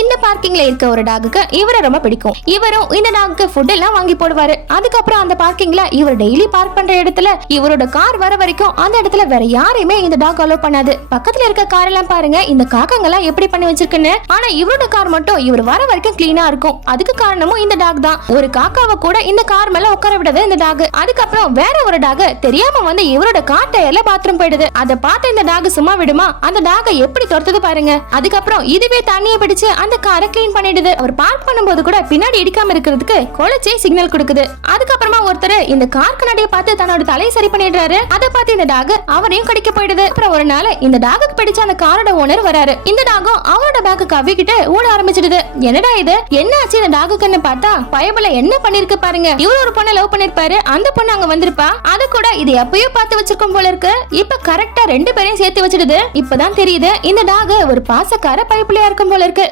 இந்த பார்க்கிங்ல இருக்க ஒரு டாகுக்கு இவரை ரொம்ப பிடிக்கும். இவரும் இந்த டாகுக்கு ஃபுட் எல்லாம் வாங்கி போடுவாரு. அதுக்கப்புறம் அந்த பார்க்கிங்ல இவர் டெய்லி பார்க் பண்ற இடத்துல இவரோட கார் வர வரைக்கும் அந்த இடத்துல வேற யாரையுமே இந்த டாக் அலோ பண்ணாது. பக்கத்துல இருக்க கார் எல்லாம் பாருங்க இந்த காக்கங்கெல்லாம் எப்படி பண்ணி வச்சிருக்குன்னு. ஆனா இவரோட கார் மட்டும் இவர் வர வரைக்கும் கிளீனா இருக்கும். அதுக்கு காரணமும் இந்த டாக் தான். ஒரு காக்காவை கூட இந்த கார் மேல உட்கார விடாது இந்த டாக். அதுக்கப்புறம் வேற ஒரு டாக் தெரியாம வந்து இவரோட கார் டயர்ல பாத்ரூம் போயிடுது. அதை பார்த்து இந்த டாக் சும்மா விடுமா? அந்த டாக் எப்படி துரத்துது பாருங்க. அதுக்கப்புறம் இதுவே தண்ணியை பிடிச்சு அந்த காரை கிளீன் பண்ணிடுது. அவர் பார்க் பண்ணும்போது கூட பின்னாடி இடிக்காம இருக்கிறதுக்கு கொலைச்சே சிக்னல் கொடுக்குது. அதுக்கப்புறமா ஒருத்தர் இந்த கார் கண்ணாடியை பார்த்து தன்னோட தலையை சரி பண்ணிடுறாரு. அதை பார்த்து இந்த டாக் அவரையும் கடிக்க போயிடுது. அப்புறம் ஒரு நாள் இந்த டாகுக்கு பிடிச்ச அந்த காரோட ஓனர் வராரு. இந்த டாகும் அவரோட பேக்கு கவ்விக்கிட்டு ஓட ஆரம்பிச்சிடுது. என்னடா இது, என்ன ஆச்சு இந்த டாகுக்குன்னு பார்த்தா பயபல என்ன பண்ணிருக்கு பாருங்க. இவரு ஒரு பொண்ணை லவ் பண்ணிருப்பாரு. அந்த பொண்ணு அங்க வந்திருப்பா. அது கூட இது எப்பயோ பார்த்து வச்சிருக்கோம் போல இருக்கு. இப்ப கரெக்டா ரெண்டு பேரையும் சேர்த்து வச்சிடுது. இப்பதான் தெரியுது இந்த டாக் ஒரு பாசக்கார பயப்பிள்ளையா இருக்கும் போல இருக்கு.